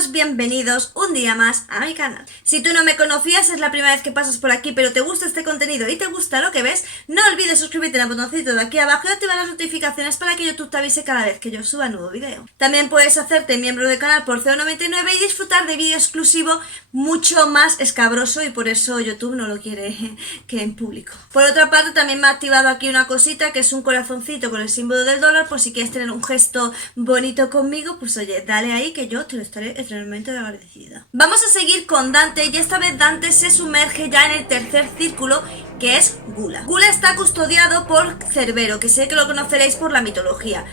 chicos, bienvenidos un día más a mi canal. Si tú no me conocías, es la primera vez que pasas por aquí, pero te gusta este contenido y te gusta lo que ves, no olvides suscribirte en el botoncito de aquí abajo y activar las notificaciones para que YouTube te avise cada vez que yo suba un nuevo video. También puedes hacerte miembro del canal por 0,99 y disfrutar de vídeo exclusivo mucho más escabroso, y por eso YouTube no lo quiere que en público. Por otra parte, también me ha activado aquí una cosita que es un corazoncito con el símbolo del dólar, por si quieres tener un gesto bonito conmigo, pues oye, dale ahí que yo te lo estaré eternamente agradecida. Vamos a seguir con Dante, y esta vez Dante se sumerge ya en el tercer círculo, que es Gula. Gula está custodiado por Cerbero, que sé que lo conoceréis por la mitología.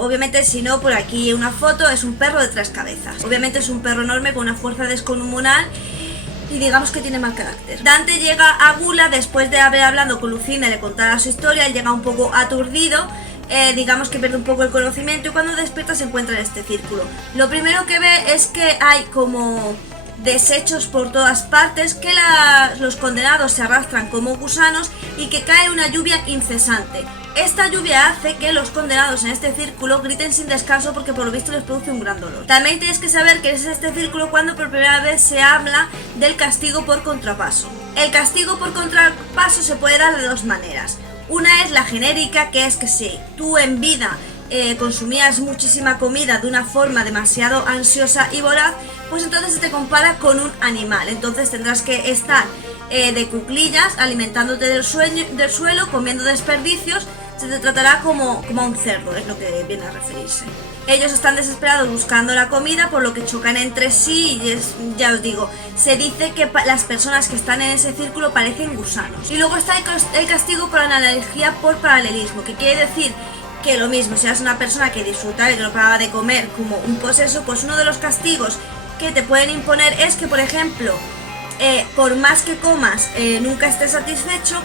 Obviamente, si no, por aquí una foto, es un perro de 3 cabezas. Obviamente es un perro enorme con una fuerza descomunal y digamos que tiene mal carácter. Dante llega a Gula después de haber hablado con Lucina y le contara su historia. Él llega un poco aturdido, digamos que pierde un poco el conocimiento, y cuando despierta se encuentra en este círculo. Lo primero que ve es que hay como desechos por todas partes, que los condenados se arrastran como gusanos y que cae una lluvia incesante. Esta lluvia hace que los condenados en este círculo griten sin descanso porque por lo visto les produce un gran dolor. También tienes que saber que es este círculo cuando por primera vez se habla del castigo por contrapaso. El castigo por contrapaso se puede dar de dos maneras. Una es la genérica, que es que si tú en vida consumías muchísima comida de una forma demasiado ansiosa y voraz, pues entonces se te compara con un animal. Entonces tendrás que estar de cuclillas, alimentándote del suelo, comiendo desperdicios. Se te tratará como a un cerdo, es lo que viene a referirse. Ellos están desesperados buscando la comida, por lo que chocan entre sí y ya os digo, se dice que las personas que están en ese círculo parecen gusanos. Y luego está el castigo por analogía por paralelismo, que quiere decir que lo mismo, si eres una persona que disfrutaba y que no paraba de comer como un poseso, pues uno de los castigos que te pueden imponer es que, por ejemplo, por más que comas, nunca estés satisfecho,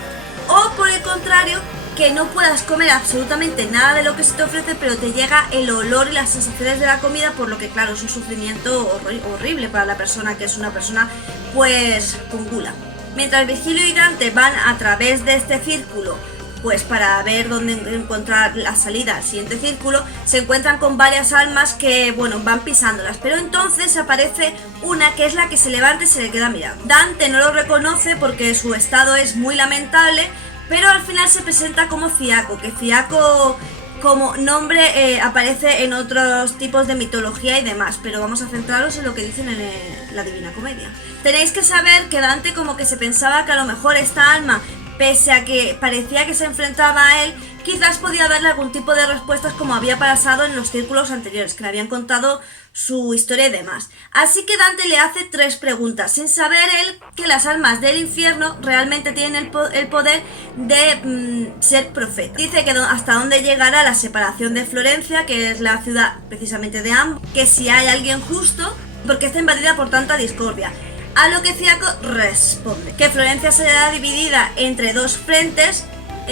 o por el contrario, que no puedas comer absolutamente nada de lo que se te ofrece, pero te llega el olor y las sensaciones de la comida, por lo que claro, es un sufrimiento horrible para la persona, que es una persona pues con gula. Mientras Virgilio y Dante van a través de este círculo, pues para ver dónde encontrar la salida al siguiente círculo, se encuentran con varias almas que, bueno, van pisándolas, pero entonces aparece una que es la que se levanta y se le queda mirando. Dante no lo reconoce porque su estado es muy lamentable, pero al final se presenta como Fiaco, que Fiaco como nombre aparece en otros tipos de mitología y demás, pero vamos a centrarnos en lo que dicen en la Divina Comedia. Tenéis que saber que Dante como que se pensaba que a lo mejor esta alma, pese a que parecía que se enfrentaba a él, quizás podía darle algún tipo de respuestas, como había pasado en los círculos anteriores, que le habían contado su historia y demás. Así que Dante le hace 3 preguntas, sin saber él que las almas del infierno realmente tienen el poder de ser profeta. Dice que hasta dónde llegará la separación de Florencia, que es la ciudad precisamente de ambos, que si hay alguien justo, porque está invadida por tanta discordia. A lo que Fiaco responde que Florencia será dividida entre 2 frentes,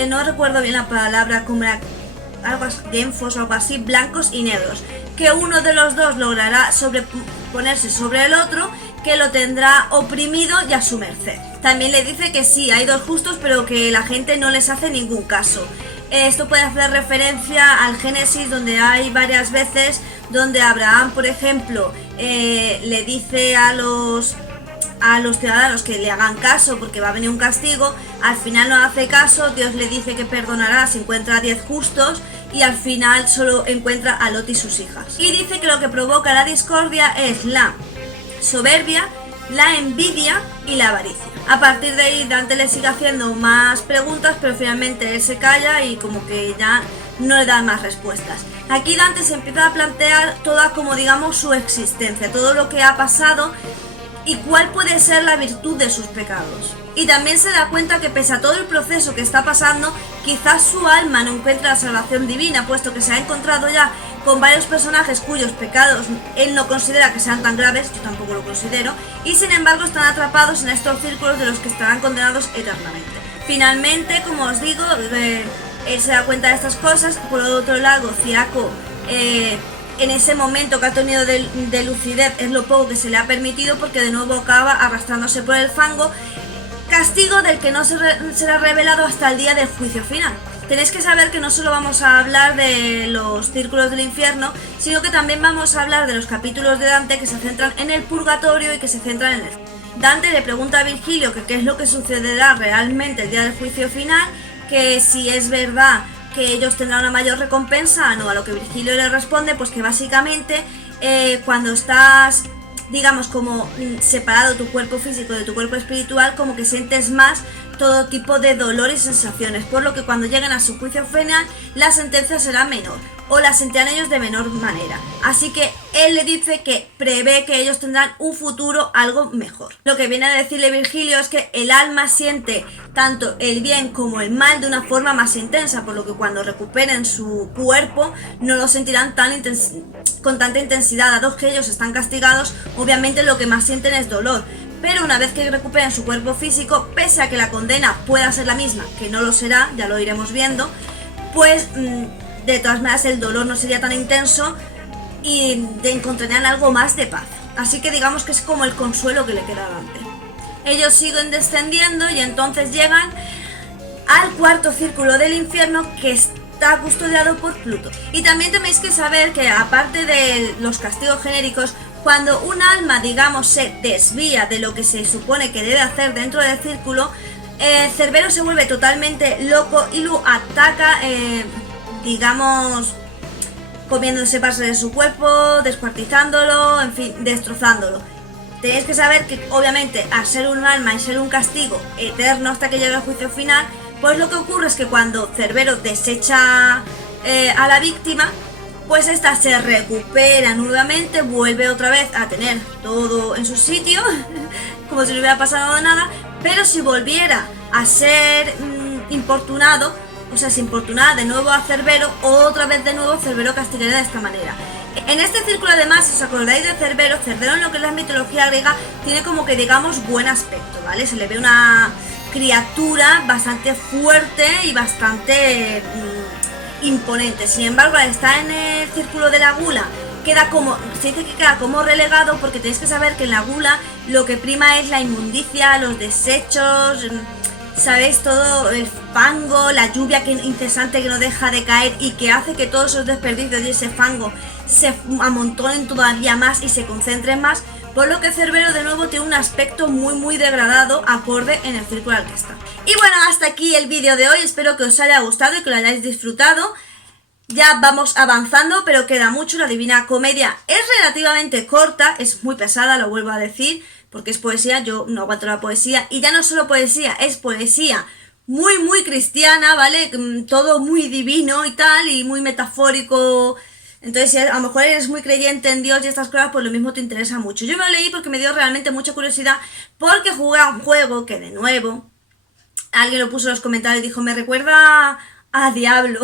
no recuerdo bien la palabra, como era algo así, genfos o algo así, blancos y negros, que uno de los dos logrará ponerse sobre el otro, que lo tendrá oprimido y a su merced. También le dice que sí, hay 2 justos, pero que la gente no les hace ningún caso. Esto puede hacer referencia al Génesis, donde hay varias veces donde Abraham, por ejemplo, le dice a los ciudadanos que le hagan caso porque va a venir un castigo. Al final no hace caso, Dios le dice que perdonará si encuentra a 10 justos, y al final solo encuentra a Lot y sus hijas. Y dice que lo que provoca la discordia es la soberbia, la envidia y la avaricia. A partir de ahí Dante le sigue haciendo más preguntas, pero finalmente él se calla y como que ya no le dan más respuestas. Aquí Dante se empieza a plantear toda, como digamos, su existencia, todo lo que ha pasado y cuál puede ser la virtud de sus pecados. Y también se da cuenta que pese a todo el proceso que está pasando, quizás su alma no encuentra la salvación divina, puesto que se ha encontrado ya con varios personajes cuyos pecados él no considera que sean tan graves, yo tampoco lo considero, y sin embargo están atrapados en estos círculos de los que estarán condenados eternamente. Finalmente, como os digo, él se da cuenta de estas cosas. Por otro lado, Fiaco, en ese momento que ha tenido de lucidez, es lo poco que se le ha permitido, porque de nuevo acaba arrastrándose por el fango, castigo del que no será revelado hasta el día del juicio final. Tenéis que saber que no solo vamos a hablar de los círculos del infierno, sino que también vamos a hablar de los capítulos de Dante que se centran en el purgatorio y que se centran en el... Dante le pregunta a Virgilio que qué es lo que sucederá realmente el día del juicio final, que si es verdad que ellos tendrán una mayor recompensa, no, a lo que Virgilio le responde pues que básicamente cuando estás, digamos, como separado tu cuerpo físico de tu cuerpo espiritual, como que sientes más todo tipo de dolor y sensaciones, por lo que cuando lleguen a su juicio final la sentencia será menor, o la sentirán ellos de menor manera. Así que él le dice que prevé que ellos tendrán un futuro algo mejor. Lo que viene a decirle Virgilio es que el alma siente tanto el bien como el mal de una forma más intensa, por lo que cuando recuperen su cuerpo no lo sentirán con tanta intensidad, dado que ellos están castigados. Obviamente lo que más sienten es dolor, pero una vez que recuperen su cuerpo físico, pese a que la condena pueda ser la misma, que no lo será, ya lo iremos viendo, pues de todas maneras el dolor no sería tan intenso y encontrarían algo más de paz. Así que digamos que es como el consuelo que le queda a Dante. Ellos siguen descendiendo y entonces llegan al cuarto círculo del infierno, que está custodiado por Pluto. Y también tenéis que saber que aparte de los castigos genéricos, cuando un alma, digamos, se desvía de lo que se supone que debe hacer dentro del círculo, Cerbero se vuelve totalmente loco y lo ataca, digamos, comiéndose parte de su cuerpo, descuartizándolo, en fin, destrozándolo. Tenéis que saber que, obviamente, al ser un alma y ser un castigo eterno hasta que llegue el juicio final, pues lo que ocurre es que cuando Cerbero desecha a la víctima, pues esta se recupera nuevamente, vuelve otra vez a tener todo en su sitio, como si no hubiera pasado nada, pero si volviera a ser importunado, o sea, si importunara de nuevo a Cerbero, otra vez de nuevo Cerbero castigaría de esta manera. En este círculo, además, si os acordáis de Cerbero, Cerbero en lo que es la mitología griega tiene como que, digamos, buen aspecto, ¿vale? Se le ve una criatura bastante fuerte y bastante imponente. Sin embargo, al estar en el círculo de la gula, se dice que queda como relegado, porque tenéis que saber que en la gula lo que prima es la inmundicia, los desechos, ¿sabéis? Todo el fango, la lluvia incesante que no deja de caer y que hace que todos esos desperdicios y ese fango se amontonen todavía más y se concentren más, por lo que Cerbero de nuevo tiene un aspecto muy degradado acorde en el círculo al que está. Y bueno, hasta aquí el vídeo de hoy, espero que os haya gustado y que lo hayáis disfrutado. Ya vamos avanzando, pero queda mucho. La Divina Comedia es relativamente corta, es muy pesada, lo vuelvo a decir, porque es poesía, yo no aguanto la poesía, y ya no solo poesía, es poesía muy cristiana, ¿vale? Todo muy divino y tal, y muy metafórico. Entonces, si a lo mejor eres muy creyente en Dios y estas cosas, pues lo mismo te interesa mucho. Yo me lo leí porque me dio realmente mucha curiosidad, porque jugué a un juego que, de nuevo, alguien lo puso en los comentarios y dijo, me recuerda a Diablo.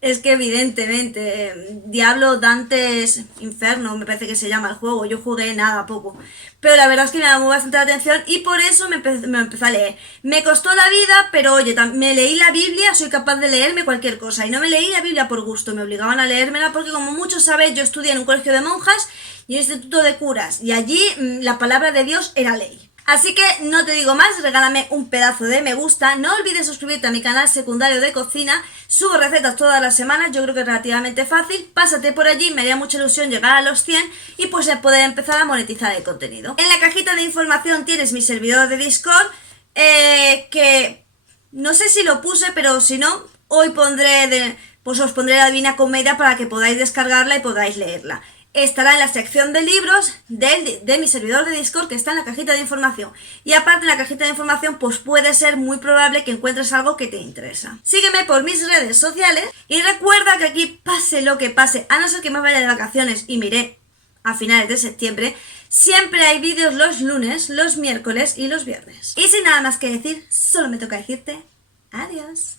Es que evidentemente, Diablo Dante's Inferno, me parece que se llama el juego. Yo jugué nada, poco. Pero la verdad es que me llamó bastante la atención y por eso me empecé a leer. Me costó la vida, pero oye, me leí la Biblia, soy capaz de leerme cualquier cosa. Y no me leí la Biblia por gusto, me obligaban a leérmela porque, como muchos sabéis, yo estudié en un colegio de monjas y un instituto de curas. Y allí la palabra de Dios era ley. Así que no te digo más, regálame un pedazo de me gusta, no olvides suscribirte a mi canal secundario de cocina, subo recetas todas las semanas, yo creo que es relativamente fácil, pásate por allí, me haría mucha ilusión llegar a los 100 y pues poder empezar a monetizar el contenido. En la cajita de información tienes mi servidor de Discord, que no sé si lo puse, pero si no, hoy pues os pondré la Divina Comedia para que podáis descargarla y podáis leerla. Estará en la sección de libros de mi servidor de Discord, que está en la cajita de información. Y aparte, en la cajita de información pues puede ser muy probable que encuentres algo que te interesa. Sígueme por mis redes sociales y recuerda que aquí, pase lo que pase, a no ser que me vaya de vacaciones y miré a finales de septiembre, siempre hay vídeos los lunes, los miércoles y los viernes. Y sin nada más que decir, solo me toca decirte adiós.